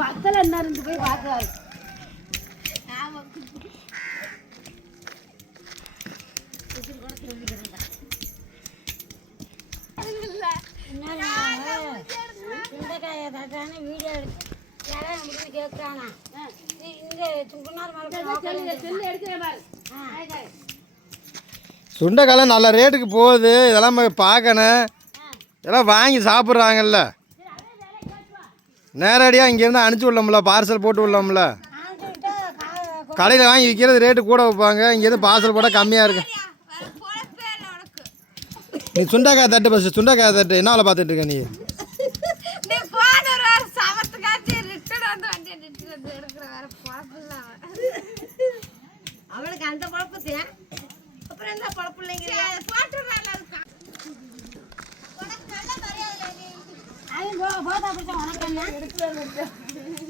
பக்கத்தில் என்ன இருந்து போய் பார்க்கறாரு வீடியோ எடுத்து கேட்குறானா இங்கே மலை சுண்டைக்காலாம் நல்ல ரேட்டுக்கு போகுது. இதெல்லாம் போய் பார்க்கணும். இதெல்லாம் வாங்கி சாப்பிட்றாங்கல்ல. நேரடியாக இங்கேருந்து அனுப்பிச்சி விடலாம்ல பார்சல் போட்டு விடலாம்ல. கடையில் வாங்கி விற்கிறது ரேட்டு கூட வைப்பாங்க. இங்கேருந்து பார்சல் போட்டால் கம்மியாக இருக்கு. நீ சுண்டைக்காய் தட்டு பஸ் சுண்டைக்காய் தட்டு. என்ன வேலை பார்த்துட்டு இருக்க நீ? நீ போன ஒரு வாரம் சமத்துக்காச்சு ரிட்டர்ன் அது போதா பிடிச்சா உனக்கு என்ன?